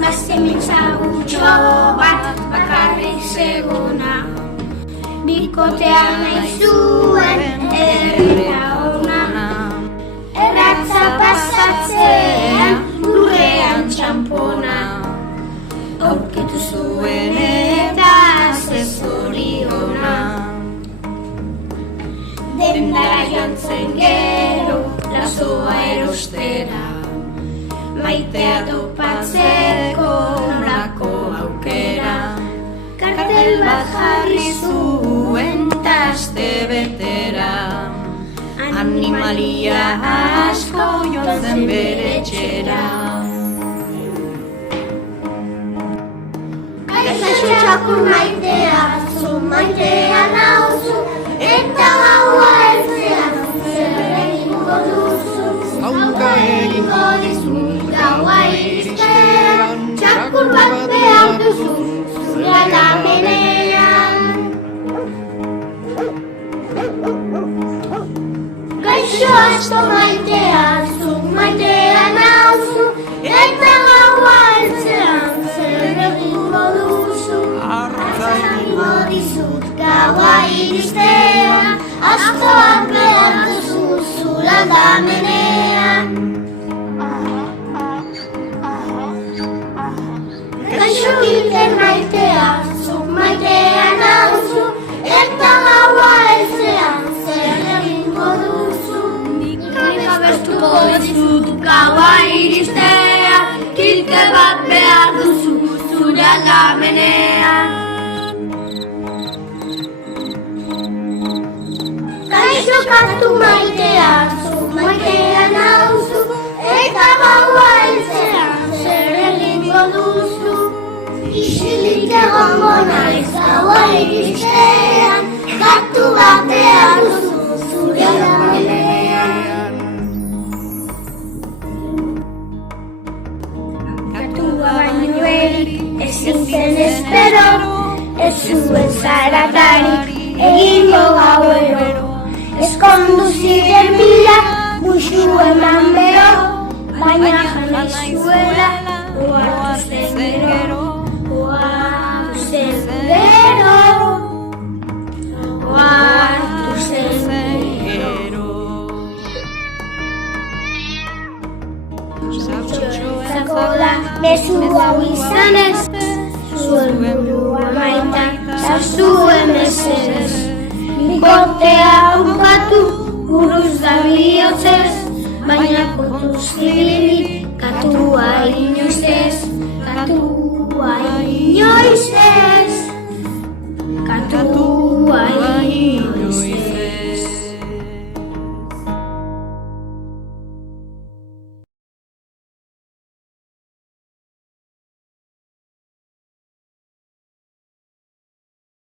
Gaztemetza gutxo bat bakarrik zegona, bikotea nahi zuen herrira ona. Erratza pasatzean lurrean txampona, aurkitu zuen eta zezoriona. Dendara joan zen gero lazoa erostera, maitea topatzeko nolako aukera. Kartel bat jarri zuen ta astebetera, animalia asko joan zen bere etxera. Kaixo txakur maitea, zu maitea nauzu, eta gaua heltzean zer egingo duzu. Zaunka egingo dizu, gaua iristean, txakur bat behar duzu, zure aldamenean. Gaixo asko maitea, zuk maitea nauzu, eta gaua heltzean zer egingo duzu. Arratza egingo dizut, gaua iristean, askoak behar duzu, zure aldamenean. Gaixo kilter maitea, zuk maitea nauzu, eta gaua heltzean zer egingo duzu. Nik abestuko dizut gaua iristean, kilter bat behar duzu zure aldamenean. Gaixo kantu maitea, zuk maitea nauzu, eta gaua heltzean zer egingo duzu. Isilik egongo naiz gaua iristean, kantu bat behar duzu zure aldamenean. Kantua baino ezin zen espero, ez zuen zaratarik egingo gauero. Eskondu ziren bila, buxu eman bero, baina jani zuela, ohartu zen gero. Ohartu zen gero. Zako da mezu hau izanez, zuen burua maita, zauztuen mesedez. Bikotea ukatu, buruz da bihotzez, baina kontuz ibilik, katua inoiz ez, katua inoiz ez, katua inoiz ez.